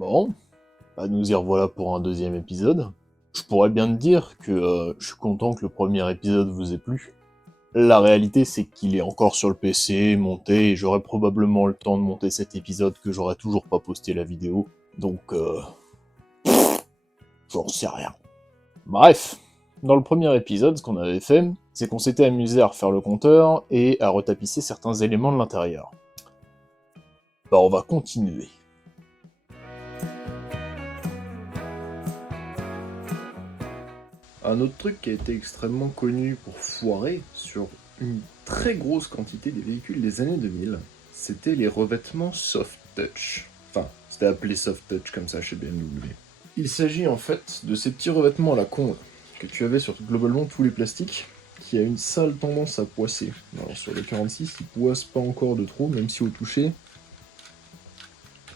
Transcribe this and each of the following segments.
Bon, bah nous y revoilà pour un deuxième épisode. Je pourrais bien te dire que je suis content que le premier épisode vous ait plu. La réalité, c'est qu'il est encore sur le PC, monté, et j'aurai probablement le temps de monter cet épisode que j'aurai toujours pas posté la vidéo. Donc, j'en sais rien. Bref, dans le premier épisode, ce qu'on avait fait, c'est qu'on s'était amusé à refaire le compteur et à retapisser certains éléments de l'intérieur. Bah on va continuer. Un autre truc qui a été extrêmement connu pour foirer sur une très grosse quantité des véhicules des années 2000, c'était les revêtements soft touch. Enfin, c'était appelé soft touch comme ça chez BMW. Il s'agit en fait de ces petits revêtements à la con que tu avais sur globalement tous les plastiques, qui a une sale tendance à poisser. Alors sur le 46, il poisse pas encore de trop, même si au toucher,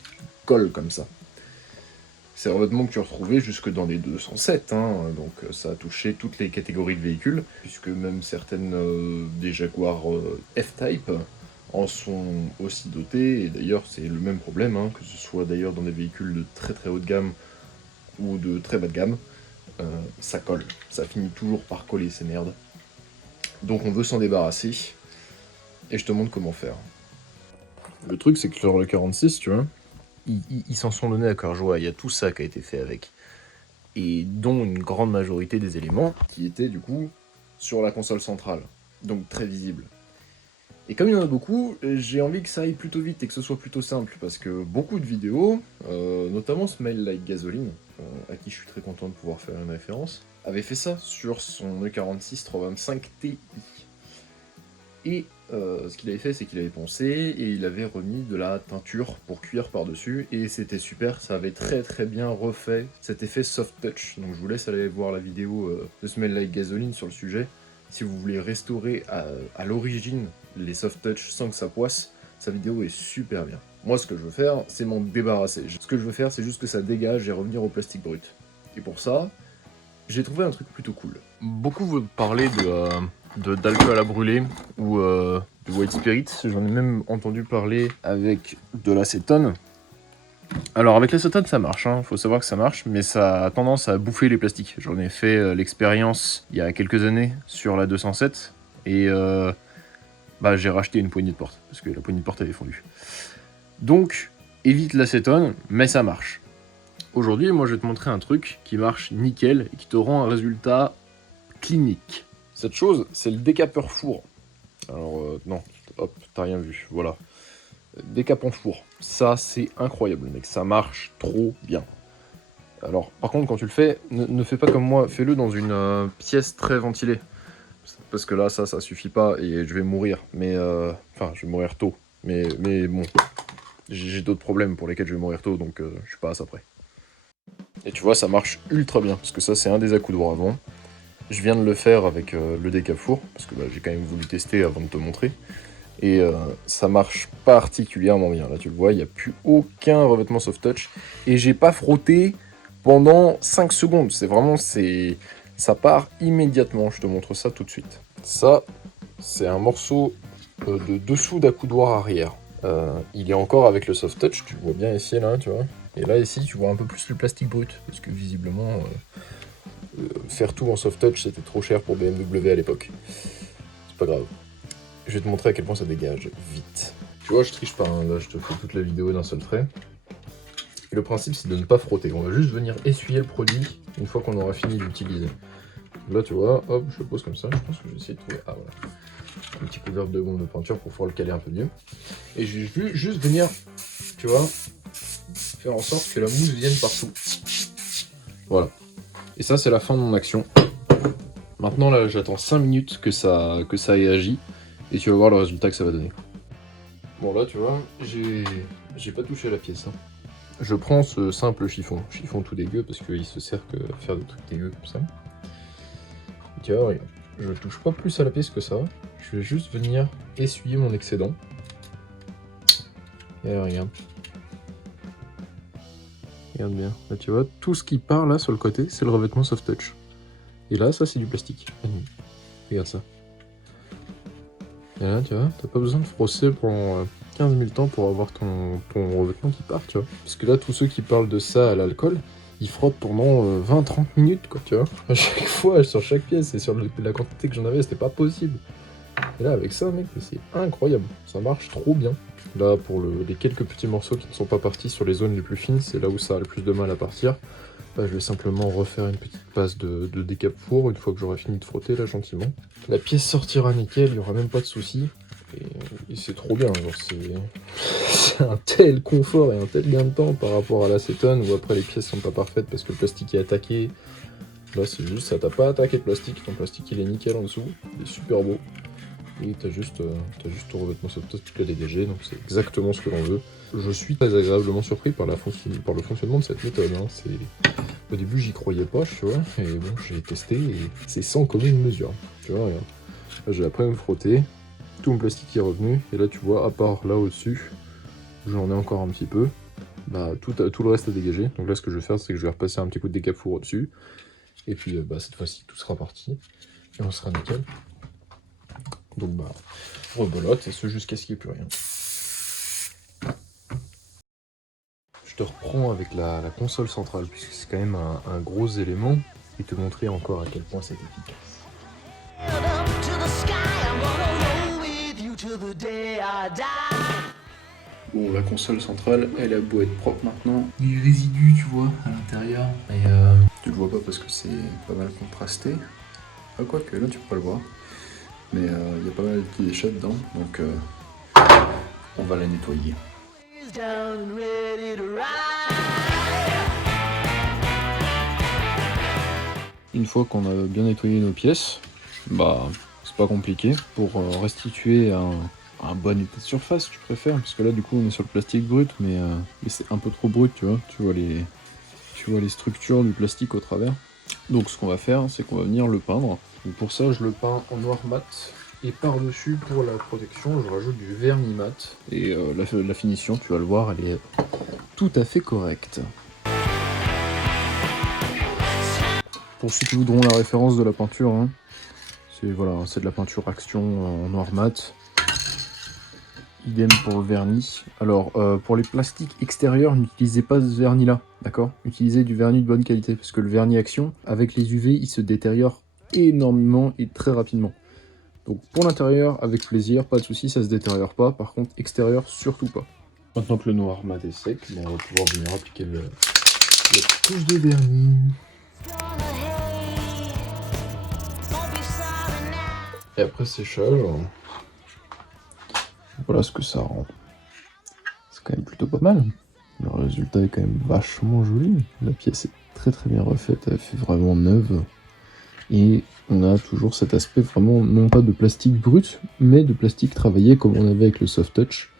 il colle comme ça. C'est un revêtement que tu retrouvais jusque dans les 207, donc ça a touché toutes les catégories de véhicules, puisque même certaines des Jaguar F-Type en sont aussi dotées, et d'ailleurs c'est le même problème, que ce soit d'ailleurs dans des véhicules de très très haut de gamme ou de très bas de gamme, ça colle, ça finit toujours par coller ces merdes. Donc on veut s'en débarrasser, et je te montre comment faire. Le truc c'est que sur le 46, tu vois, ils s'en sont donnés à cœur joie, il y a tout ça qui a été fait avec. Et dont une grande majorité des éléments qui étaient du coup sur la console centrale, donc très visible. Et comme il y en a beaucoup, j'ai envie que ça aille plutôt vite et que ce soit plutôt simple, parce que beaucoup de vidéos, notamment Smell Like Gasoline, à qui je suis très content de pouvoir faire une référence, avait fait ça sur son E46 325 Ti. Et ce qu'il avait fait, c'est qu'il avait poncé et il avait remis de la teinture pour cuire par-dessus, et c'était super, ça avait très très bien refait cet effet soft touch. Donc je vous laisse aller voir la vidéo de Smell Like Gasoline sur le sujet, si vous voulez restaurer à l'origine les soft touch sans que ça poisse. Sa vidéo est super bien. Moi ce que je veux faire, c'est m'en débarrasser. Ce que je veux faire, c'est juste que ça dégage et revenir au plastique brut. Et pour ça, j'ai trouvé un truc plutôt cool. Beaucoup veulent parler d'alcool à la brûlée ou de white spirit. J'en ai même entendu parler avec de l'acétone. Alors avec l'acétone ça marche, faut savoir que ça marche, mais ça a tendance à bouffer les plastiques. J'en ai fait l'expérience il y a quelques années sur la 207 et j'ai racheté une poignée de porte parce que la poignée de porte avait fondu. Donc évite l'acétone, mais ça marche. Aujourd'hui, moi je vais te montrer un truc qui marche nickel et qui te rend un résultat clinique. Cette chose, c'est le décapeur four. Alors non, hop, t'as rien vu, voilà. Décap en four, ça c'est incroyable mec, ça marche trop bien. Alors par contre quand tu le fais, ne fais pas comme moi, fais-le dans une pièce très ventilée. Parce que là ça suffit pas et je vais mourir, mais enfin je vais mourir tôt. Mais bon, j'ai d'autres problèmes pour lesquels je vais mourir tôt, donc je suis pas à ça près. Et tu vois, ça marche ultra bien, parce que ça c'est un des accoudoirs avant. Je viens de le faire avec le décap four, parce que j'ai quand même voulu tester avant de te montrer. Et ça marche particulièrement bien. Là tu le vois, il n'y a plus aucun revêtement soft touch. Et j'ai pas frotté pendant 5 secondes. C'est vraiment, ça part immédiatement. Je te montre ça tout de suite. Ça, c'est un morceau de dessous d'accoudoir arrière. Il est encore avec le soft touch, tu le vois bien ici, là, tu vois. Et là, ici, tu vois un peu plus le plastique brut. Parce que visiblement, faire tout en soft touch, c'était trop cher pour BMW à l'époque. C'est pas grave. Je vais te montrer à quel point ça dégage vite. Tu vois, je triche pas, là je te fais toute la vidéo d'un seul trait. Et le principe c'est de ne pas frotter, on va juste venir essuyer le produit une fois qu'on aura fini d'utiliser. Là tu vois, hop, je le pose comme ça, je pense que je vais essayer de trouver, ah voilà, un petit couvercle de gomme de peinture pour pouvoir le caler un peu mieux. Et je vais juste venir, tu vois, faire en sorte que la mousse vienne partout. Voilà. Et ça c'est la fin de mon action. Maintenant là j'attends 5 minutes que ça ait agi. Et tu vas voir le résultat que ça va donner. Bon là tu vois, j'ai pas touché à la pièce. Je prends ce simple chiffon tout dégueu parce qu'il se sert que à faire des trucs dégueux comme ça. Et tu vois, regarde, je touche pas plus à la pièce que ça. Je vais juste venir essuyer mon excédent. Et regarde. Regarde bien. Là tu vois, tout ce qui part là sur le côté, c'est le revêtement soft touch. Et là, ça c'est du plastique. Regarde ça. Et là, tu vois, t'as pas besoin de frosser pendant 15 000 temps pour avoir ton revêtement qui part, tu vois. Parce que là, tous ceux qui parlent de ça à l'alcool, ils frottent pendant 20-30 minutes, quoi, tu vois. À chaque fois, sur chaque pièce, et sur la quantité que j'en avais, c'était pas possible. Et là, avec ça, mec, c'est incroyable. Ça marche trop bien. Là, pour les quelques petits morceaux qui ne sont pas partis sur les zones les plus fines, c'est là où ça a le plus de mal à partir. Bah, je vais simplement refaire une petite passe de décap four une fois que j'aurai fini de frotter, là, gentiment. La pièce sortira nickel, il n'y aura même pas de soucis. Et c'est trop bien, genre c'est un tel confort et un tel gain de temps par rapport à l'acétone où après les pièces sont pas parfaites parce que le plastique est attaqué. Là c'est juste ça, t'as pas attaqué le plastique, ton plastique il est nickel en dessous, il est super beau. Et t'as juste ton revêtement sauvetage tu l'as dégagé, donc c'est exactement ce que l'on veut. Je suis très agréablement surpris par le fonctionnement de cette méthode. Hein. Au début j'y croyais pas, tu vois, et bon j'ai testé et c'est sans commune mesure. Tu vois, regarde. Là j'ai après me frotter. Tout mon plastique est revenu, et là tu vois, à part là au-dessus, j'en ai encore un petit peu, bah tout le reste à dégager. Donc là ce que je vais faire, c'est que je vais repasser un petit coup de décap four au-dessus, et puis bah, cette fois-ci tout sera parti, et on sera nickel. Donc bah, rebolote, et ce jusqu'à ce qu'il n'y ait plus rien. Je te reprends avec la console centrale, puisque c'est quand même un gros élément, et te montrer encore à quel point c'est efficace. Bon, la console centrale, elle a beau être propre maintenant. Il y a des résidus, tu vois, à l'intérieur. Et tu le vois pas parce que c'est pas mal contrasté. Ah, quoique, là tu peux pas le voir. Mais il y a pas mal de petits déchets dedans, donc on va la nettoyer. Une fois qu'on a bien nettoyé nos pièces, bah c'est pas compliqué pour restituer un bon état de surface, tu préfères, parce que là du coup on est sur le plastique brut, mais c'est un peu trop brut, tu vois les structures du plastique au travers. Donc ce qu'on va faire, c'est qu'on va venir le peindre. Donc pour ça, je le peins en noir mat, et par-dessus, pour la protection, je rajoute du vernis mat. Et la finition, tu vas le voir, elle est tout à fait correcte. Pour ceux qui voudront la référence de la peinture, hein, c'est de la peinture Action en noir mat. Idem pour le vernis. Alors, pour les plastiques extérieurs, n'utilisez pas ce vernis-là, d'accord? Utilisez du vernis de bonne qualité, parce que le vernis Action, avec les UV, il se détériore énormément et très rapidement. Donc pour l'intérieur, avec plaisir, pas de soucis, ça se détériore pas. Par contre, extérieur, surtout pas. Maintenant que le noir mat est sec, on va pouvoir venir appliquer la couche de vernis. Et après séchage, voilà ce que ça rend. C'est quand même plutôt pas mal. Le résultat est quand même vachement joli. La pièce est très très bien refaite, elle fait vraiment neuve. Et on a toujours cet aspect vraiment, non pas de plastique brut, mais de plastique travaillé comme on avait avec le soft touch,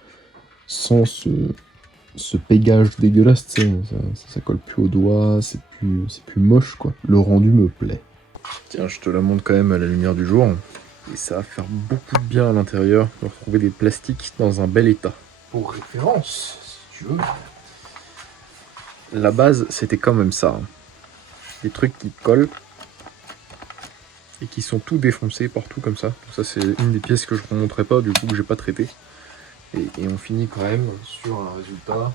sans ce pégage dégueulasse, tu sais, ça colle plus aux doigts, c'est plus moche quoi. Le rendu me plaît. Tiens, je te la montre quand même à la lumière du jour. Et ça va faire beaucoup de bien à l'intérieur de retrouver des plastiques dans un bel état. Pour référence, si tu veux, la base c'était quand même ça. Hein. Des trucs qui collent et qui sont tout défoncés partout comme ça. Donc ça c'est une des pièces que je ne montrerai pas, du coup que j'ai pas traité. Et on finit quand même sur un résultat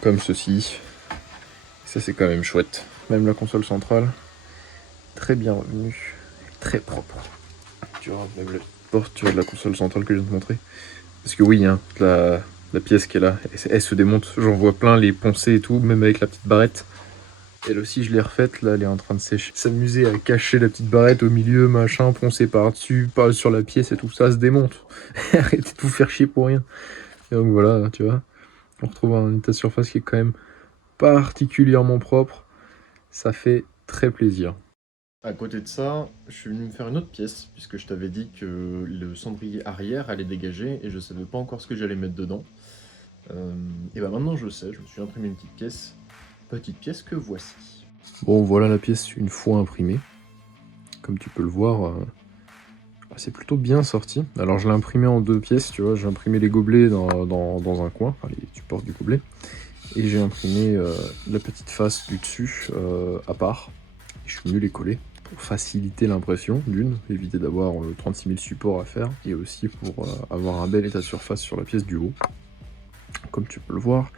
comme ceci. Ça c'est quand même chouette. Même la console centrale, très bien revenue, très propre. Tu vois, même la porte de la console centrale que je viens de te montrer. Parce que oui, hein, la pièce qui est là, elle se démonte. J'en vois plein les poncées et tout, même avec la petite barrette. Elle aussi, je l'ai refaite, là, elle est en train de sécher. S'amuser à cacher la petite barrette au milieu, machin, poncer par-dessus, pas sur la pièce et tout, ça se démonte. Arrêtez de vous faire chier pour rien. Et donc voilà, tu vois, on retrouve un état de surface qui est quand même particulièrement propre. Ça fait très plaisir. À côté de ça, je suis venu me faire une autre pièce, puisque je t'avais dit que le cendrier arrière allait dégager, et je savais pas encore ce que j'allais mettre dedans. Et bah maintenant je sais, je me suis imprimé une petite pièce que voici. Bon, voilà la pièce une fois imprimée. Comme tu peux le voir, c'est plutôt bien sorti. Alors je l'ai imprimé en deux pièces, tu vois, j'ai imprimé les gobelets dans un coin, enfin les supports du gobelet, et j'ai imprimé la petite face du dessus à part. Et je suis venu les coller. pour faciliter l'impression, d'une, éviter d'avoir 36 000 supports à faire, et aussi pour avoir un bel état de surface sur la pièce du haut. Comme tu peux le voir,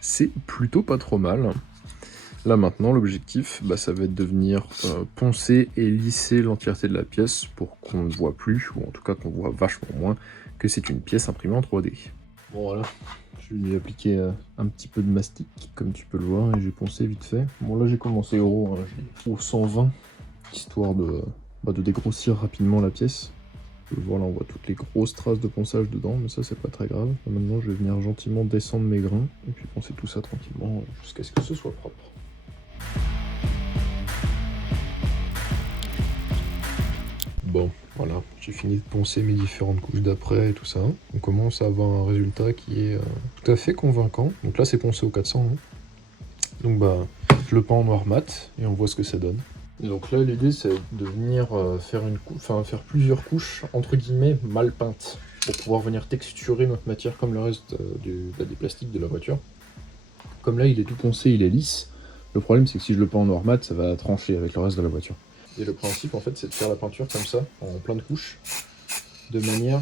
c'est plutôt pas trop mal. Là maintenant, l'objectif, ça va être de venir poncer et lisser l'entièreté de la pièce pour qu'on ne voit plus, ou en tout cas qu'on voit vachement moins, que c'est une pièce imprimée en 3D. Bon voilà, je lui ai appliqué un petit peu de mastic, comme tu peux le voir, et j'ai poncé vite fait. Bon là j'ai commencé au 120, histoire de dégrossir rapidement la pièce. Voilà, on voit toutes les grosses traces de ponçage dedans, mais ça c'est pas très grave. Maintenant je vais venir gentiment descendre mes grains, et puis poncer tout ça tranquillement jusqu'à ce que ce soit propre. Bon, voilà, j'ai fini de poncer mes différentes couches d'après et tout ça. On commence à avoir un résultat qui est tout à fait convaincant. Donc là c'est poncé au 400. Hein. Donc je le peins en noir mat et on voit ce que ça donne. Et donc là l'idée c'est de venir faire plusieurs couches entre guillemets mal peintes pour pouvoir venir texturer notre matière comme le reste des plastiques de la voiture. Comme là il est tout poncé, il est lisse. Le problème c'est que si je le peins en noir mat, ça va trancher avec le reste de la voiture. Et le principe en fait c'est de faire la peinture comme ça, en plein de couches, de manière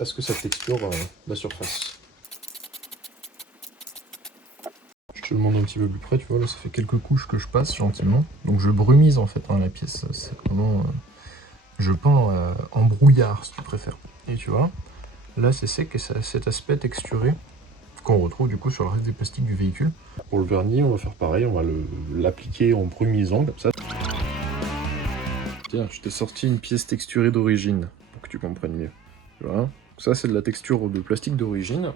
à ce que ça texture la surface. Je te le montre un petit peu plus près, tu vois, là ça fait quelques couches que je passe gentiment. Donc je brumise en fait la pièce, c'est vraiment... je peins en brouillard si tu préfères. Et tu vois, là c'est sec et ça a cet aspect texturé qu'on retrouve du coup sur le reste des plastiques du véhicule. Pour le vernis on va faire pareil, on va l'appliquer en brumisant comme ça. Tiens, je t'ai sorti une pièce texturée d'origine, pour que tu comprennes mieux. Tu vois, ça c'est de la texture de plastique d'origine,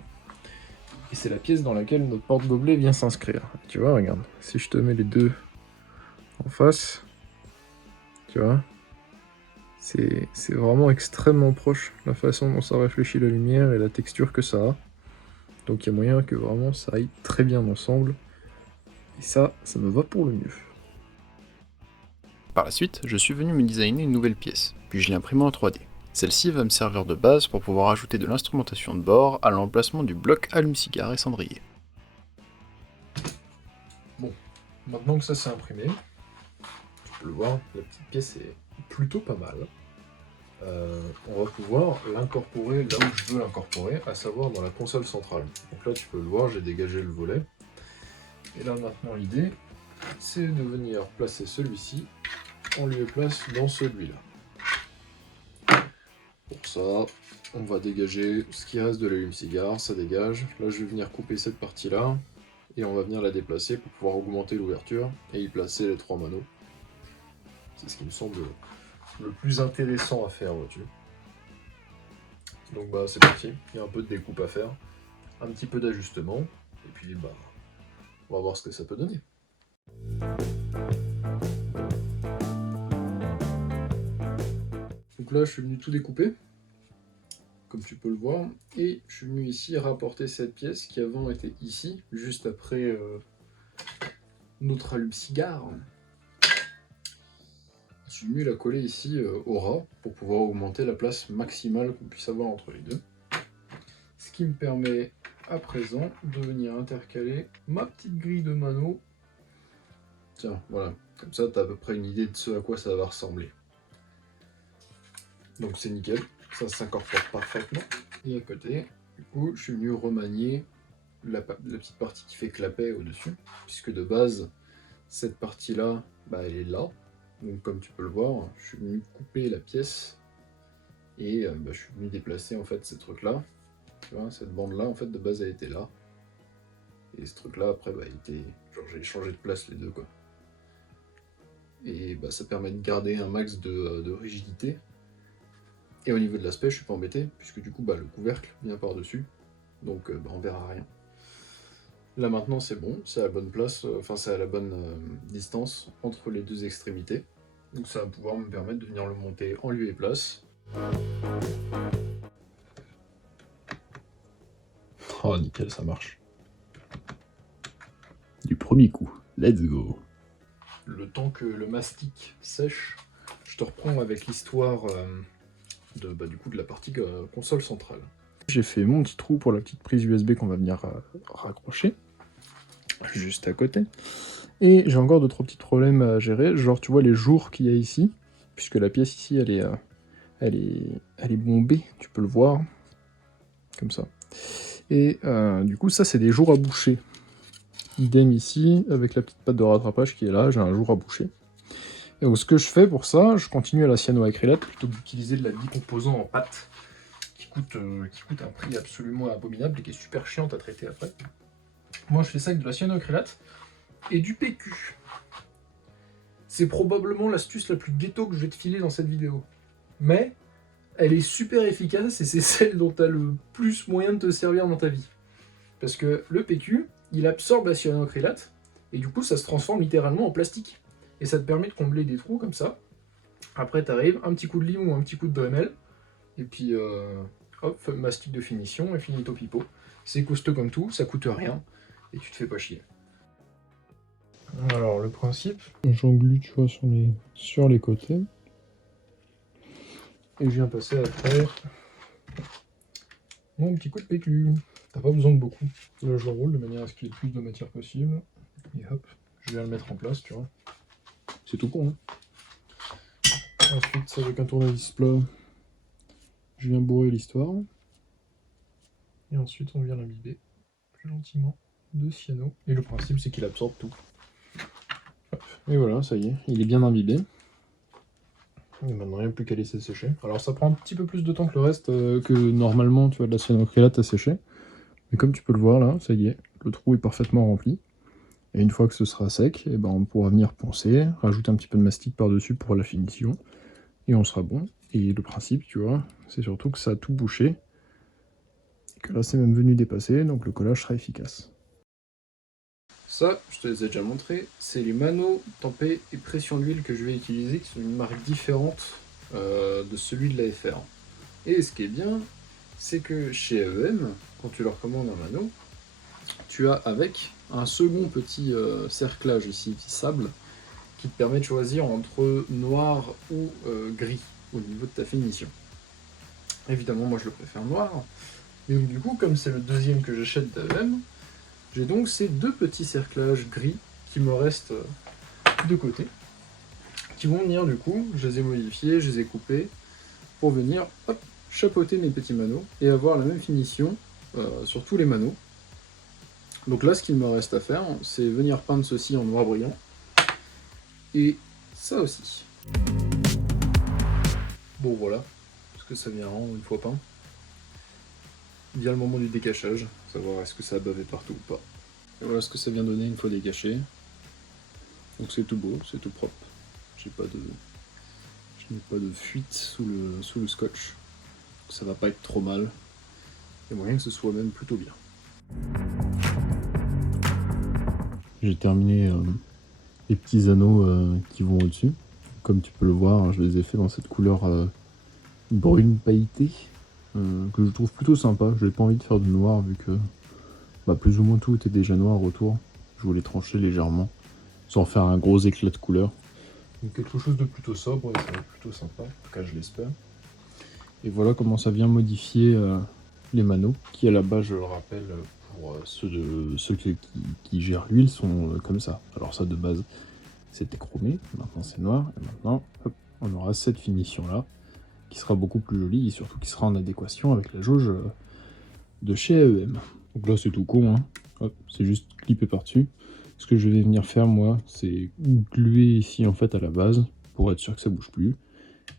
et c'est la pièce dans laquelle notre porte-gobelet vient s'inscrire. Tu vois, regarde, si je te mets les deux en face, tu vois, c'est vraiment extrêmement proche, la façon dont ça réfléchit la lumière et la texture que ça a. Donc il y a moyen que vraiment ça aille très bien ensemble, et ça me va pour le mieux. Par la suite, je suis venu me designer une nouvelle pièce, puis je l'ai imprimée en 3D. Celle-ci va me servir de base pour pouvoir ajouter de l'instrumentation de bord à l'emplacement du bloc allume-cigare et cendrier. Bon, maintenant que ça c'est imprimé, tu peux le voir, la petite pièce est plutôt pas mal. On va pouvoir l'incorporer là où je veux l'incorporer, à savoir dans la console centrale. Donc là tu peux le voir, j'ai dégagé le volet. Et là maintenant l'idée, c'est de venir placer celui-ci en lieu et place dans celui-là. Pour ça, on va dégager ce qui reste de l'allume-cigare, ça dégage. Là je vais venir couper cette partie-là, et on va venir la déplacer pour pouvoir augmenter l'ouverture et y placer les 3 manos. C'est ce qui me semble le plus intéressant à faire, vois-tu. Donc c'est parti, il y a un peu de découpe à faire, un petit peu d'ajustement, et puis on va voir ce que ça peut donner. Donc là je suis venu tout découper, comme tu peux le voir, et je suis venu ici rapporter cette pièce qui avant était ici, juste après notre allume-cigare. Je suis venu la coller ici au ras pour pouvoir augmenter la place maximale qu'on puisse avoir entre les deux. Ce qui me permet à présent de venir intercaler ma petite grille de mano. Tiens, voilà, comme ça tu as à peu près une idée de ce à quoi ça va ressembler. Donc c'est nickel, ça s'incorpore parfaitement. Et à côté, du coup, je suis venu remanier la petite partie qui fait clapet au-dessus, puisque de base, cette partie-là, elle est là. Donc comme tu peux le voir, je suis venu couper la pièce et je suis venu déplacer en fait ces trucs-là. Tu vois, cette bande-là, en fait, de base, elle était là. Et ce truc-là, après, j'ai changé de place les deux, quoi. Et ça permet de garder un max de rigidité. Et au niveau de l'aspect, je suis pas embêté, puisque du coup, le couvercle vient par-dessus. Donc on verra rien. Là maintenant c'est bon, c'est à la bonne place, c'est à la bonne distance entre les deux extrémités. Donc ça va pouvoir me permettre de venir le monter en lieu et place. Oh nickel, ça marche. Du premier coup, let's go. Le temps que le mastic sèche, je te reprends avec l'histoire de la partie console centrale. J'ai fait mon petit trou pour la petite prise USB qu'on va venir raccrocher juste à côté. Et j'ai encore 2-3 petits problèmes à gérer, genre tu vois les jours qu'il y a ici, puisque la pièce ici elle est bombée, tu peux le voir, comme ça. Et du coup ça c'est des jours à boucher. Idem ici, avec la petite patte de rattrapage qui est là, j'ai un jour à boucher. Et donc, ce que je fais pour ça, je continue à la cyanoacrylate plutôt que d'utiliser de la bicomposant en pâte, qui coûte un prix absolument abominable et qui est super chiante à traiter après. Moi je fais ça avec de la cyanoacrylate et du PQ. C'est probablement l'astuce la plus ghetto que je vais te filer dans cette vidéo. Mais elle est super efficace et c'est celle dont tu as le plus moyen de te servir dans ta vie. Parce que le PQ, il absorbe la cyanoacrylate et du coup ça se transforme littéralement en plastique. Et ça te permet de combler des trous comme ça. Après t'arrives, un petit coup de lime ou un petit coup de Dremel, et puis hop, mastic de finition et finito pipo. C'est costaud comme tout, ça coûte rien et tu te fais pas chier. Alors le principe, j'englue tu vois sur les côtés. Et je viens passer après mon petit coup de PQ. T'as pas besoin de beaucoup. Là je le roule de manière à ce qu'il y ait le plus de matière possible. Et hop, je viens le mettre en place, tu vois. C'est tout con, hein. Ensuite, avec un tournevis plat, je viens bourrer l'histoire. Et ensuite, on vient l'imbiber plus gentiment de cyano. Et le principe, c'est qu'il absorbe tout. Hop. Et voilà, ça y est, il est bien imbibé. Et maintenant, il n'y a plus qu'à laisser sécher. Alors, ça prend un petit peu plus de temps que le reste, que normalement, tu vois, de la cyanoacrylate à sécher. Mais comme tu peux le voir là, ça y est, le trou est parfaitement rempli. Et une fois que ce sera sec, eh ben, on pourra venir poncer, rajouter un petit peu de mastic par-dessus pour la finition. Et on sera bon. Et le principe, tu vois, c'est surtout que ça a tout bouché. Et que là, c'est même venu dépasser, donc le collage sera efficace. Ça, je te les ai déjà montré, c'est les Mano tempé et pression d'huile que je vais utiliser, qui sont une marque différente de celui de la FR. Et ce qui est bien, c'est que chez AEM, quand tu leur commandes un Mano, tu as avec un second petit cerclage ici, vissable, qui te permet de choisir entre noir ou gris au niveau de ta finition. Évidemment, moi je le préfère noir, mais donc, du coup, comme c'est le deuxième que j'achète d'AEM, j'ai donc ces deux petits cerclages gris qui me restent de côté, qui vont venir du coup, je les ai modifiés, je les ai coupés, pour venir hop, chapeauter mes petits manos et avoir la même finition sur tous les manos. Donc là, ce qu'il me reste à faire, c'est venir peindre ceci en noir brillant, et ça aussi. Bon voilà, parce que ça vient rendre une fois peint. Vient le moment du décachage, savoir est-ce que ça a bavé partout ou pas. Et voilà ce que ça vient donner une fois décaché. Donc c'est tout beau, c'est tout propre. Je n'ai pas de fuite sous le scotch. Donc ça va pas être trop mal. Il y a moyen que ce soit même plutôt bien. J'ai terminé les petits anneaux qui vont au-dessus. Comme tu peux le voir, je les ai fait dans cette couleur brune pailletée. Que je trouve plutôt sympa. Je n'ai pas envie de faire du noir vu que plus ou moins tout était déjà noir autour. Je voulais trancher légèrement sans faire un gros éclat de couleur. Donc quelque chose de plutôt sobre et ça va être plutôt sympa, en tout cas je l'espère. Et voilà comment ça vient modifier les manos, qui à la base, je le rappelle, pour ceux qui gèrent l'huile, sont comme ça. Alors ça de base c'était chromé, maintenant c'est noir, et maintenant hop, on aura cette finition là, qui sera beaucoup plus jolie et surtout qui sera en adéquation avec la jauge de chez AEM. Donc là c'est tout con, hein. Hop, c'est juste clipper par-dessus. Ce que je vais venir faire moi, c'est gluer ici en fait à la base, pour être sûr que ça bouge plus.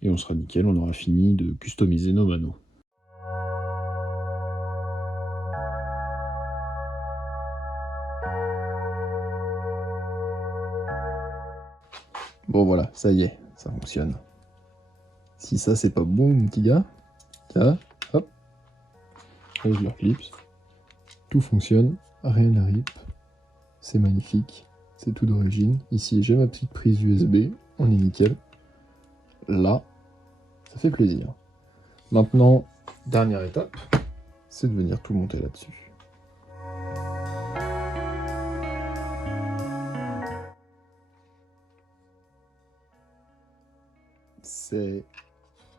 Et on sera nickel, on aura fini de customiser nos manos. Bon voilà, ça y est, ça fonctionne. Si ça c'est pas bon mon petit gars, ça, hop, pose leur clips, tout fonctionne, rien n'arrive, c'est magnifique, c'est tout d'origine. Ici j'ai ma petite prise USB, on est nickel. Là, ça fait plaisir. Maintenant, dernière étape, c'est de venir tout monter là-dessus. C'est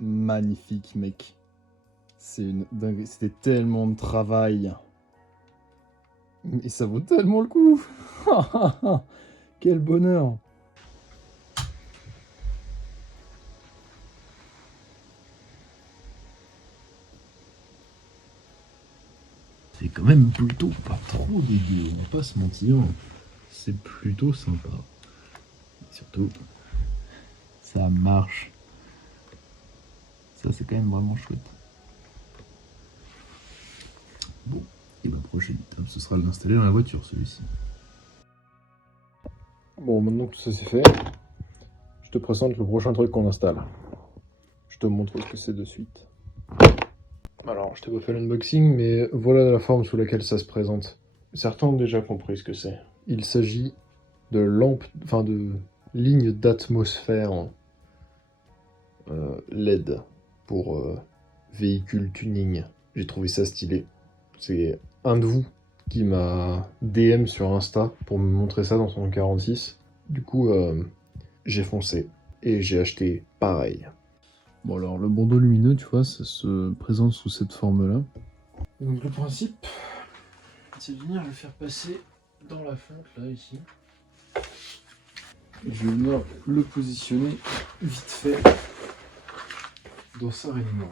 magnifique, mec. C'est une dinguerie. C'était tellement de travail. Mais ça vaut tellement le coup. Quel bonheur! C'est quand même plutôt pas trop dégueu, on va pas se mentir. C'est plutôt sympa. Et surtout, ça marche. Ça, c'est quand même vraiment chouette. Bon, et ma prochaine étape, ce sera de l'installer dans la voiture, celui-ci. Bon, maintenant que tout ça c'est fait, je te présente le prochain truc qu'on installe. Je te montre ce que c'est de suite. Alors, je t'ai pas fait l'unboxing, mais voilà la forme sous laquelle ça se présente. Certains ont déjà compris ce que c'est. Il s'agit de lampes, enfin de lignes d'atmosphère LED pour véhicule tuning. J'ai trouvé ça stylé. C'est un de vous qui m'a DM sur Insta pour me montrer ça dans son 46. Du coup, j'ai foncé et j'ai acheté pareil. Bon alors, le bandeau lumineux, tu vois, ça se présente sous cette forme-là. Donc le principe, c'est de venir le faire passer dans la fente, là, ici. Et je vais venir le positionner vite fait dans sa réunion.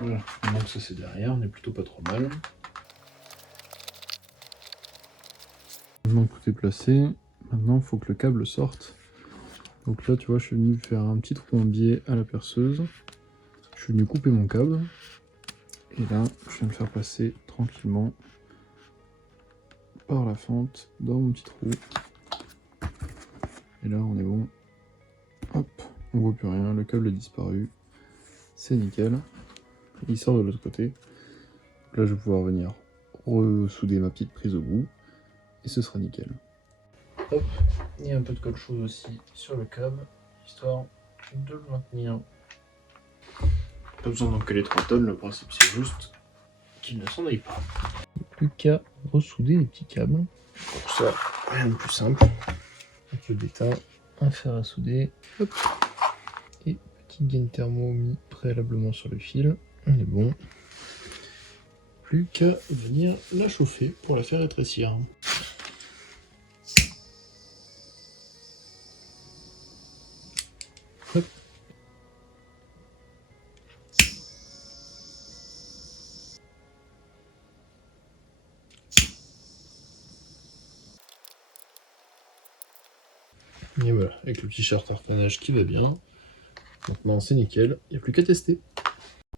Voilà, maintenant que ça c'est derrière, on est plutôt pas trop mal. Maintenant que tout est placé, maintenant il faut que le câble sorte. Donc là, tu vois, je suis venu faire un petit trou en biais à la perceuse. Je suis venu couper mon câble. Et là, je viens me faire passer tranquillement par la fente dans mon petit trou. Et là, on est bon. Hop, on voit plus rien, le câble est disparu. C'est nickel. Il sort de l'autre côté. Donc là, je vais pouvoir venir ressouder ma petite prise au bout. Et ce sera nickel. Hop, il y a un peu de colle chaude aussi sur le câble, histoire de le maintenir. Pas besoin d'en coller 3 tonnes, le principe c'est juste qu'il ne s'en aille pas. Il n'y a plus qu'à ressouder les petits câbles. Pour ça, rien de plus simple. Avec le bêta, un fer à souder, hop, et petit gain thermo mis préalablement sur le fil. On est bon. Plus qu'à venir la chauffer pour la faire rétrécir. Hop. Et voilà, avec le petit charterplanage qui va bien. Maintenant c'est nickel, il n'y a plus qu'à tester.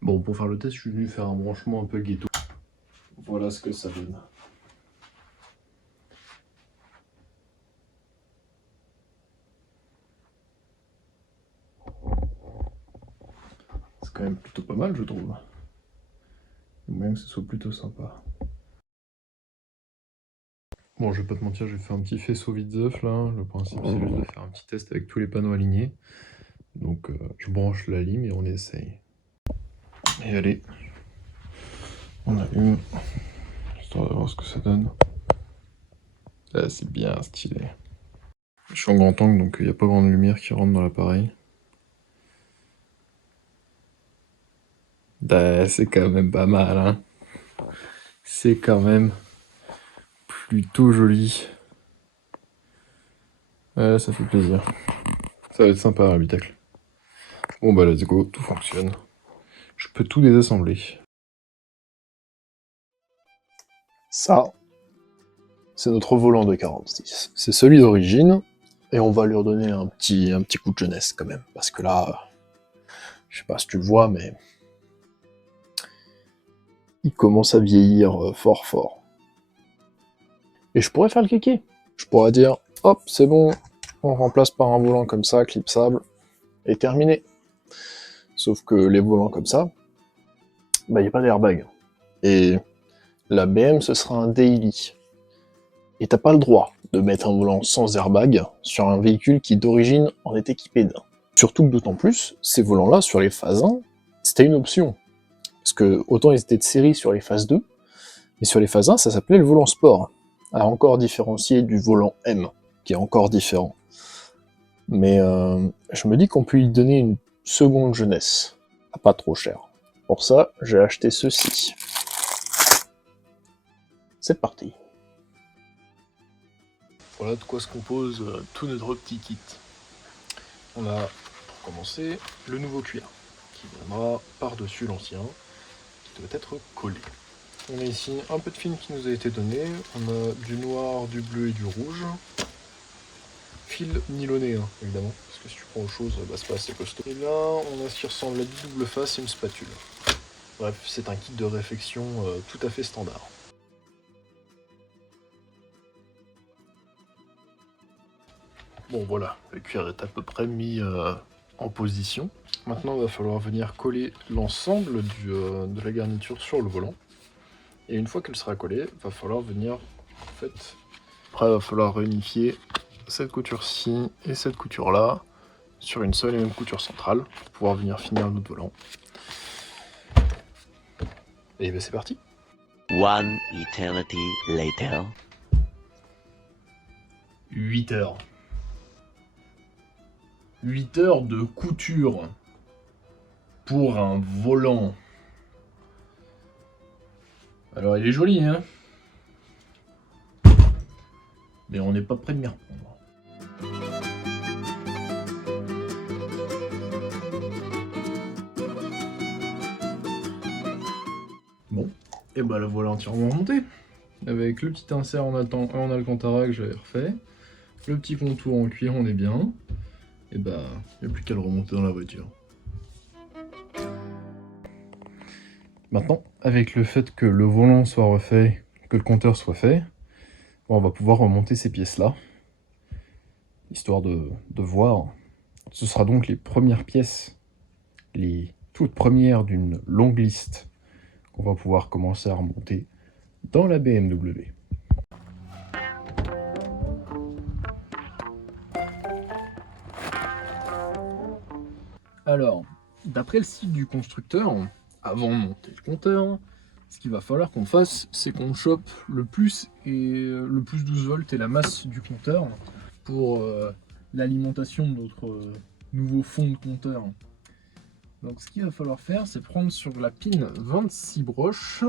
Bon, pour faire le test, je suis venu faire un branchement un peu ghetto. Voilà ce que ça donne. C'est quand même plutôt pas mal, je trouve. Il y a moyen que ce soit plutôt sympa. Bon, je vais pas te mentir, j'ai fait un petit faisceau vide-œuf là. Le principe, c'est juste de faire un petit test avec tous les panneaux alignés. Donc, je branche la lime et on essaye. Et allez, on allume, histoire de voir ce que ça donne. Là, c'est bien stylé. Je suis en grand angle, donc il n'y a pas grande lumière qui rentre dans l'appareil. C'est quand même pas mal, hein. C'est quand même plutôt joli. Ouais, ça fait plaisir. Ça va être sympa à l'habitacle. Bon bah let's go, tout fonctionne. Je peux tout désassembler. Ça, c'est notre volant de 46. C'est celui d'origine, et on va lui redonner un petit coup de jeunesse quand même. Parce que là, je sais pas si tu le vois, mais il commence à vieillir fort. Et je pourrais faire le kéké. Je pourrais dire, hop, c'est bon, on remplace par un volant comme ça, clipsable, et terminé. Sauf que les volants comme ça, bah, il n'y a pas d'airbag. Et la BM, ce sera un daily. Et t'as pas le droit de mettre un volant sans airbag sur un véhicule qui d'origine en est équipé d'un. Surtout que d'autant plus, ces volants-là, sur les phases 1, c'était une option. Parce que autant ils étaient de série sur les phases 2, mais sur les phases 1, ça s'appelait le volant sport. À encore différencier du volant M, qui est encore différent. Mais je me dis qu'on peut y donner une seconde jeunesse, à pas trop cher. Pour ça, j'ai acheté ceci. C'est parti. Voilà de quoi se compose tout notre petit kit. On a, pour commencer, le nouveau cuir, qui viendra par-dessus l'ancien, qui doit être collé. On a ici un peu de film qui nous a été donné, on a du noir, du bleu et du rouge. Fil nylonné, hein, évidemment, parce que si tu prends autre chose, bah, c'est pas assez costaud. Et là, on a ce qui ressemble à du double face et une spatule. Bref, c'est un kit de réfection tout à fait standard. Bon voilà, le cuir est à peu près mis en position. Maintenant, il va falloir venir coller l'ensemble de la garniture sur le volant. Et une fois qu'elle sera collée, il va falloir venir, en fait, après il va falloir réunifier cette couture-ci et cette couture-là sur une seule et même couture centrale pour pouvoir venir finir notre volant. Et ben c'est parti. One eternity later. 8 heures. 8 heures de couture pour un volant. Alors il est joli, hein, mais on n'est pas prêt de m'y reprendre. Bon, et bah la voilà entièrement remontée. Avec le petit insert en alcantara que j'avais refait, le petit contour en cuir, on est bien. Et bah, il n'y a plus qu'à le remonter dans la voiture. Maintenant, avec le fait que le volant soit refait, que le compteur soit fait, on va pouvoir remonter ces pièces-là, histoire de voir. Ce sera donc les premières pièces, les toutes premières d'une longue liste qu'on va pouvoir commencer à remonter dans la BMW. Alors, d'après le site du constructeur, avant de monter le compteur, ce qu'il va falloir qu'on fasse, c'est qu'on chope le plus 12 volts et la masse du compteur pour l'alimentation de notre nouveau fond de compteur. Donc ce qu'il va falloir faire, c'est prendre sur la pin 26 broches,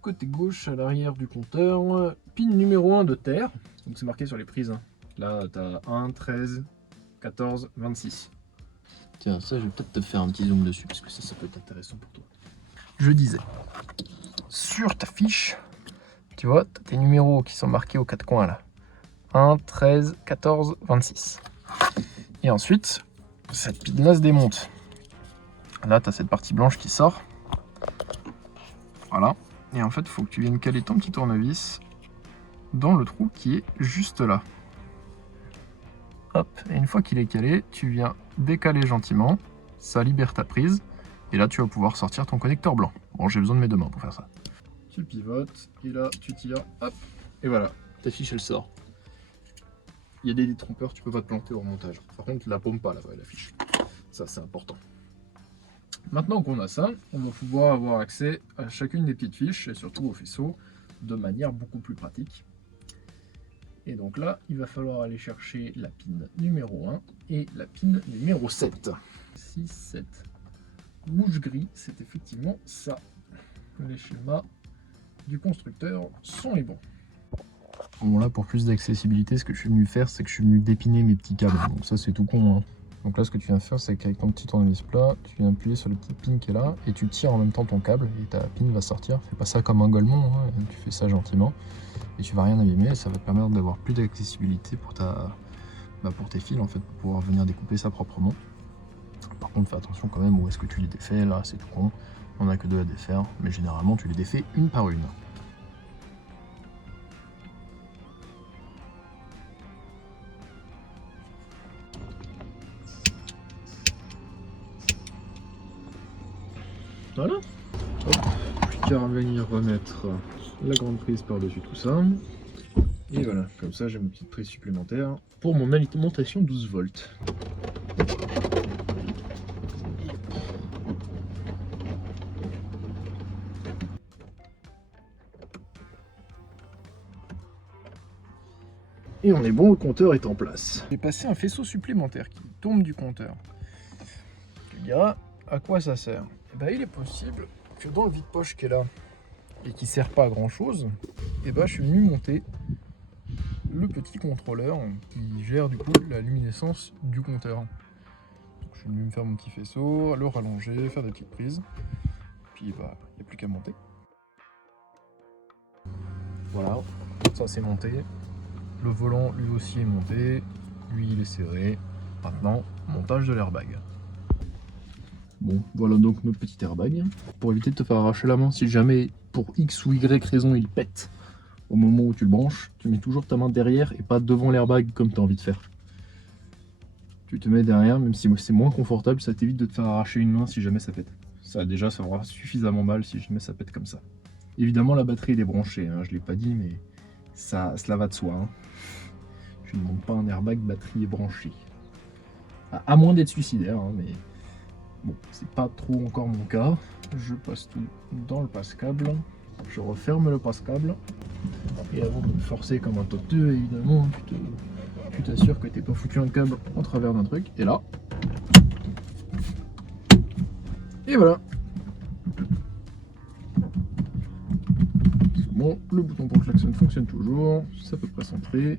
côté gauche à l'arrière du compteur, pin numéro 1 de terre, donc c'est marqué sur les prises. Là, tu as 1, 13, 14, 26. Tiens, ça, je vais peut-être te faire un petit zoom dessus, parce que ça peut être intéressant pour toi. Je disais, sur ta fiche, tu vois, tu as tes numéros qui sont marqués aux quatre coins, là. 1, 13, 14, 26. Et ensuite, cette pile-là se démonte. Là, tu as cette partie blanche qui sort. Voilà. Et en fait, il faut que tu viennes caler ton petit tournevis dans le trou qui est juste là. Hop, et une fois qu'il est calé, tu viens décaler gentiment, ça libère ta prise, et là tu vas pouvoir sortir ton connecteur blanc. Bon, j'ai besoin de mes deux mains pour faire ça. Tu le pivotes, et là tu tires, hop, et voilà, ta fiche elle sort. Il y a des détrompeurs, tu peux pas te planter au remontage. Par contre, la paume pas là-bas, la fiche. Ça c'est important. Maintenant qu'on a ça, on va pouvoir avoir accès à chacune des petites fiches, et surtout au faisceau, de manière beaucoup plus pratique. Et donc là, il va falloir aller chercher la pin numéro 1 et la pin numéro 7. 6, 7. Rouge-gris, c'est effectivement ça. Les schémas du constructeur sont les bons. Bon là, pour plus d'accessibilité, ce que je suis venu faire, c'est que je suis venu dépiner mes petits câbles. Donc ça, c'est tout con, hein. Donc là, ce que tu viens faire, c'est qu'avec ton petit tournevis plat, tu viens appuyer sur le petit pin qui est là, et tu tires en même temps ton câble, et ta pin va sortir. Fais pas ça comme un golemon, hein. Tu fais ça gentiment. Et tu vas rien abîmer, ça va te permettre d'avoir plus d'accessibilité pour tes fils en fait, pour pouvoir venir découper ça proprement. Par contre, fais attention quand même où est-ce que tu les défais, là c'est tout con, on n'a que deux à défaire, mais généralement tu les défais une par une. Voilà. Hop, plus qu'à venir remettre la grande prise par-dessus tout ça. Et voilà, comme ça j'ai une petite prise supplémentaire pour mon alimentation 12 volts. Et on est bon, le compteur est en place. J'ai passé un faisceau supplémentaire qui tombe du compteur. Tu diras, à quoi ça sert? Eh ben, il est possible que dans le vide-poche qui est là, et qui sert pas à grand chose, et ben je suis venu monter le petit contrôleur qui gère du coup la luminescence du compteur. Donc, je suis venu me faire mon petit faisceau, le rallonger, faire des petites prises. Puis bah, il n'y a plus qu'à monter. Voilà, ça c'est monté. Le volant lui aussi est monté. Lui il est serré. Maintenant, montage de l'airbag. Bon, voilà donc notre petit airbag. Pour éviter de te faire arracher la main, si jamais pour X ou Y raison il pète au moment où tu le branches, tu mets toujours ta main derrière et pas devant l'airbag comme tu as envie de faire. Tu te mets derrière, même si c'est moins confortable, ça t'évite de te faire arracher une main si jamais ça pète. Ça déjà, ça fera suffisamment mal si jamais ça pète comme ça. Évidemment, la batterie elle est branchée, hein, je l'ai pas dit, mais cela va de soi. Hein. Tu ne montes pas un airbag, batterie est branchée. À moins d'être suicidaire, hein, mais bon, c'est pas trop encore mon cas. Je passe tout dans le passe-câble. Je referme le passe-câble. Et avant de me forcer comme un top 2, évidemment, tu t'assures que t'es pas foutu un câble en travers d'un truc. Et là. Et voilà. Bon, le bouton pour le klaxon fonctionne toujours. C'est à peu près centré.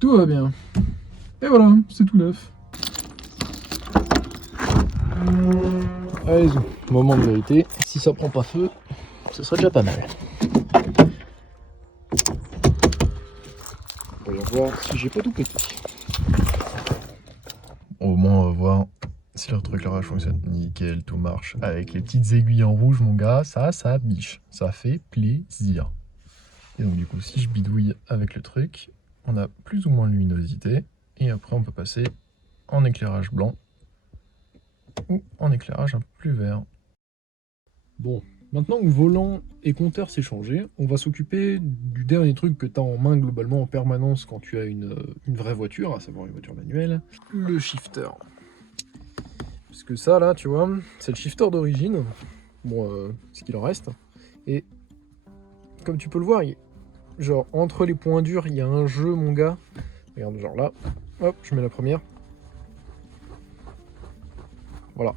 Tout va bien. Et voilà, c'est tout neuf. Allez, moment de vérité. Si ça prend pas feu, ce serait déjà pas mal. Voyons voir si j'ai pas tout pété. Au moins, on va voir si le truc-là fonctionne. Nickel, tout marche. Avec les petites aiguilles en rouge, mon gars, ça biche. Ça fait plaisir. Et donc, du coup, si je bidouille avec le truc, on a plus ou moins de luminosité. Et après, on peut passer en éclairage blanc ou en éclairage un peu plus vert. Bon, maintenant que volant et compteur s'est changé, on va s'occuper du dernier truc que tu as en main globalement en permanence quand tu as une vraie voiture, à savoir une voiture manuelle, le shifter. Parce que ça là, tu vois, c'est le shifter d'origine, bon, ce qu'il en reste, et comme tu peux le voir, genre entre les points durs, il y a un jeu, mon gars. Regarde, genre là, hop, je mets la première. Voilà.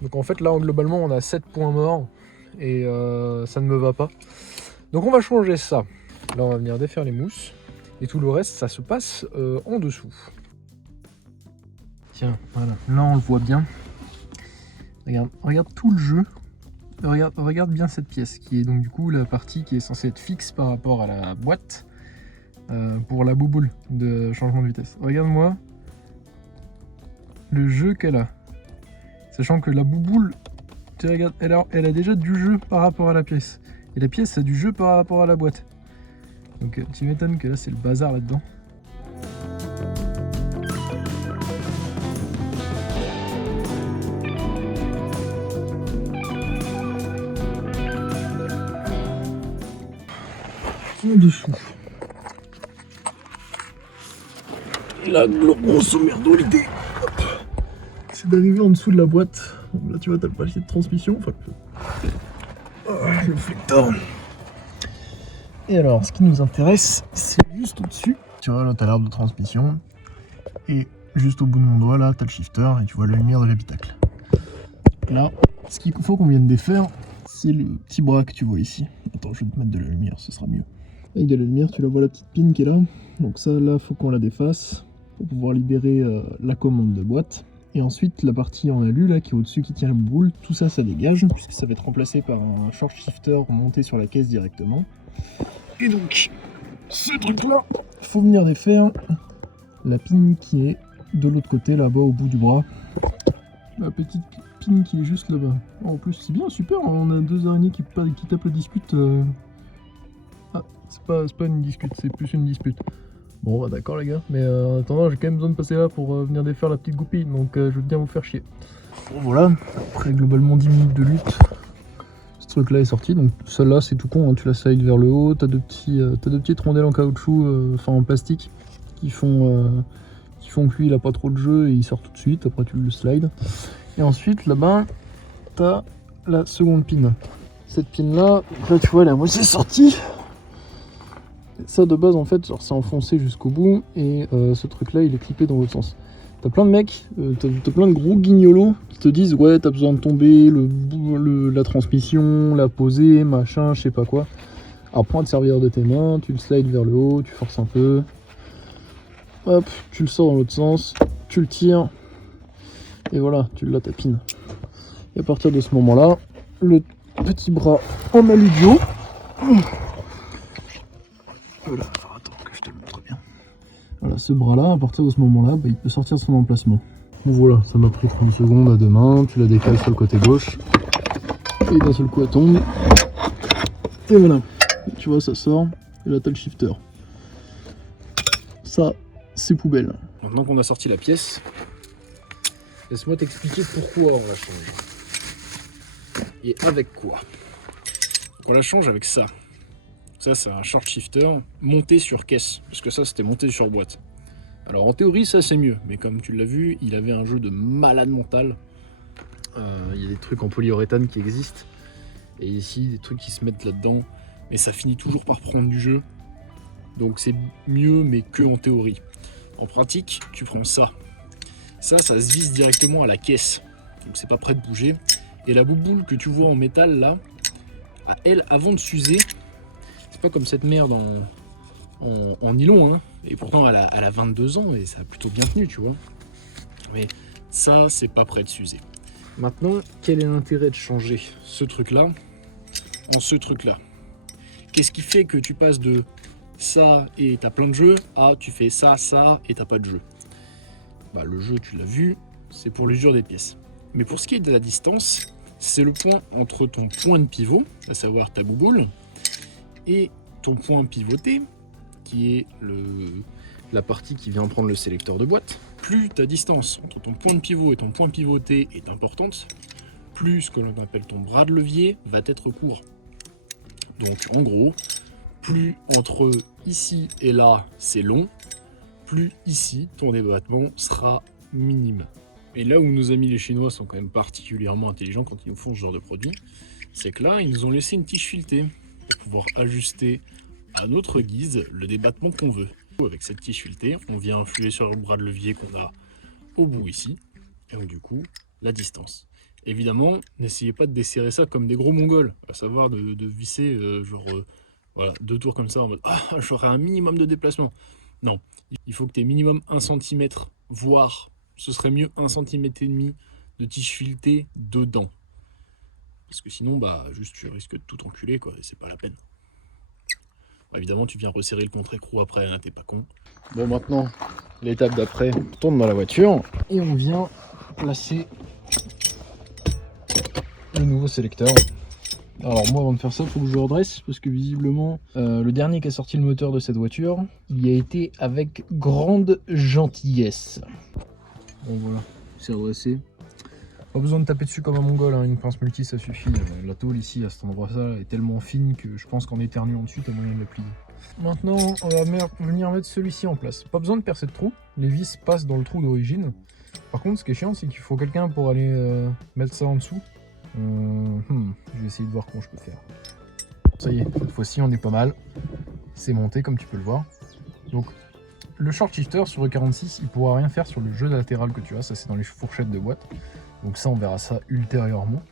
Donc en fait là globalement on a 7 points morts et ça ne me va pas. Donc on va changer ça. Là on va venir défaire les mousses et tout le reste ça se passe en dessous. Tiens, voilà, là on le voit bien. Regarde tout le jeu. Regarde bien cette pièce qui est donc du coup la partie qui est censée être fixe par rapport à la boîte pour la bouboule de changement de vitesse. Regarde-moi le jeu qu'elle a. Sachant que la bouboule, tu regardes, elle a déjà du jeu par rapport à la pièce. Et la pièce a du jeu par rapport à la boîte. Donc tu m'étonnes que là c'est le bazar là-dedans. En dessous. Et là, grosso merdo, l'idée, c'est d'arriver en dessous de la boîte. Là, tu vois, t'as le palier de transmission. Enfin, le flector. Et alors, ce qui nous intéresse, c'est juste au-dessus. Tu vois, là, t'as l'arbre de transmission. Et juste au bout de mon doigt, là, t'as le shifter. Et tu vois la lumière de l'habitacle. Là, ce qu'il faut qu'on vienne défaire, c'est le petit bras que tu vois ici. Attends, je vais te mettre de la lumière, ce sera mieux. Avec de la lumière, tu la vois la petite pin qui est là. Donc ça, là, faut qu'on la défasse pour pouvoir libérer la commande de boîte. Et ensuite, la partie en alu, là, qui est au-dessus, qui tient la boule, tout ça, ça dégage, puisque ça va être remplacé par un short shifter monté sur la caisse directement. Et donc, ce truc-là, il faut venir défaire la pin qui est de l'autre côté, là-bas, au bout du bras. La petite pin qui est juste là-bas. Oh, en plus, c'est bien, super, on a deux araignées qui tapent le dispute. Ah, c'est pas une discute, c'est plus une dispute. Bon, bah d'accord les gars, mais en attendant, j'ai quand même besoin de passer là pour venir défaire la petite goupille, donc je veux bien vous faire chier. Bon voilà, après globalement 10 minutes de lutte, ce truc là est sorti, donc celle-là c'est tout con, hein. Tu la slides vers le haut, t'as deux petites rondelles en caoutchouc, enfin en plastique, qui font que lui il a pas trop de jeu et il sort tout de suite, après tu le slides. Et ensuite là-bas, t'as la seconde pin. Cette pin là tu vois, elle est à moitié sortie. Ça de base en fait, genre c'est enfoncé jusqu'au bout et ce truc là il est clippé dans l'autre sens. T'as plein de mecs, t'as plein de gros guignolos qui te disent ouais t'as besoin de tomber, la transmission, la poser, machin, je sais pas quoi. Apprends à te servir de tes mains, tu le slides vers le haut, tu forces un peu. Hop, tu le sors dans l'autre sens, tu le tires. Et voilà, tu la tapines. Et à partir de ce moment-là, le petit bras en aludio. Voilà, alors attends que je te le montre bien. Voilà, ce bras-là, à partir de ce moment-là, il peut sortir de son emplacement. Bon voilà, ça m'a pris 30 secondes à deux mains, tu la décales sur le côté gauche, et d'un seul coup elle tombe. Et voilà, tu vois ça sort, et là t'as le shifter. Ça, c'est poubelle. Maintenant qu'on a sorti la pièce, laisse-moi t'expliquer pourquoi on la change. Et avec quoi. On la change avec ça. Ça, c'est un short shifter monté sur caisse, parce que ça, c'était monté sur boîte. Alors en théorie, ça c'est mieux, mais comme tu l'as vu, il avait un jeu de malade mental. Il y a des trucs en polyuréthane qui existent, et ici, des trucs qui se mettent là-dedans, mais ça finit toujours par prendre du jeu. Donc c'est mieux, mais que en théorie. En pratique, tu prends ça. Ça se visse directement à la caisse, donc c'est pas prêt de bouger. Et la bouboule que tu vois en métal là, elle, avant de s'user, c'est pas comme cette merde en nylon, hein. Et pourtant elle a 22 ans et ça a plutôt bien tenu, tu vois. Mais ça, c'est pas prêt de s'user. Maintenant, quel est l'intérêt de changer ce truc-là en ce truc-là? Qu'est-ce qui fait que tu passes de ça et t'as plein de jeux à tu fais ça, ça et t'as pas de jeu? Bah, le jeu, tu l'as vu, c'est pour l'usure des pièces. Mais pour ce qui est de la distance, c'est le point entre ton point de pivot, à savoir ta bouboule, et ton point pivoté, qui est la partie qui vient prendre le sélecteur de boîte. Plus ta distance entre ton point de pivot et ton point pivoté est importante, plus ce que l'on appelle ton bras de levier va être court. Donc en gros, plus entre ici et là c'est long, plus ici ton débattement sera minime. Et là où nos amis les Chinois sont quand même particulièrement intelligents quand ils nous font ce genre de produit, c'est que là ils nous ont laissé une tige filetée pour pouvoir ajuster à notre guise le débattement qu'on veut. Avec cette tige filetée, on vient influer sur le bras de levier qu'on a au bout ici, et donc du coup, la distance. Évidemment, n'essayez pas de desserrer ça comme des gros mongols, à savoir de visser voilà, 2 tours comme ça en mode « Ah, j'aurai un minimum de déplacement ». Non, il faut que tu aies minimum 1 cm, voire, ce serait mieux 1,5 cm de tige filetée dedans. Parce que sinon, bah, juste tu risques de tout enculer, quoi, et c'est pas la peine. Évidemment, tu viens resserrer le contre-écrou après, hein, t'es pas con. Bon, maintenant, l'étape d'après, on tourne dans la voiture et on vient placer le nouveau sélecteur. Alors moi, avant de faire ça, il faut que je le redresse parce que visiblement, le dernier qui a sorti le moteur de cette voiture, il y a été avec grande gentillesse. Bon voilà, c'est redressé. Pas besoin de taper dessus comme un mongol, hein. Une pince multi ça suffit. La tôle ici à cet endroit-là est tellement fine que je pense qu'en éternuant dessus t'as moyen de la plier. Maintenant on va venir mettre celui-ci en place. Pas besoin de percer de trou, les vis passent dans le trou d'origine. Par contre ce qui est chiant c'est qu'il faut quelqu'un pour aller mettre ça en dessous. Je vais essayer de voir comment je peux faire. Ça y est, cette fois-ci on est pas mal. C'est monté comme tu peux le voir. Donc le short shifter sur le 46 il pourra rien faire sur le jeu latéral que tu as, ça c'est dans les fourchettes de boîte. Donc ça, on verra ça ultérieurement.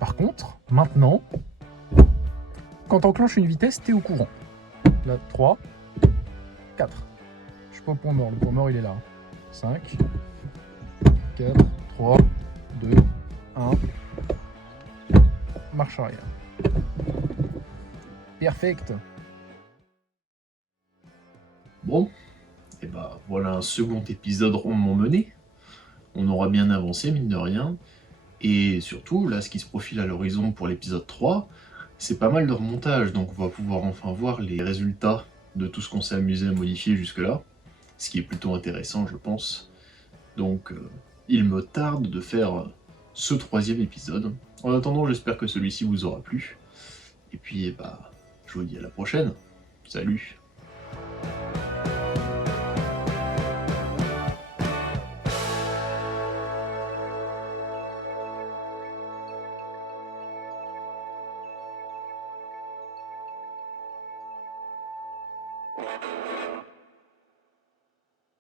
Par contre, maintenant, quand tu enclenches une vitesse, tu es au courant. Là, 3, 4. Je suis pas au point mort, le point mort, il est là. 5, 4, 3, 2, 1. Marche arrière. Perfect. Bon, et bah voilà un second épisode rondement mené. On aura bien avancé, mine de rien. Et surtout, là, ce qui se profile à l'horizon pour l'épisode 3, c'est pas mal de remontage, donc on va pouvoir enfin voir les résultats de tout ce qu'on s'est amusé à modifier jusque-là, ce qui est plutôt intéressant, je pense. Donc, il me tarde de faire ce 3e épisode. En attendant, j'espère que celui-ci vous aura plu. Et puis, bah, je vous dis à la prochaine. Salut!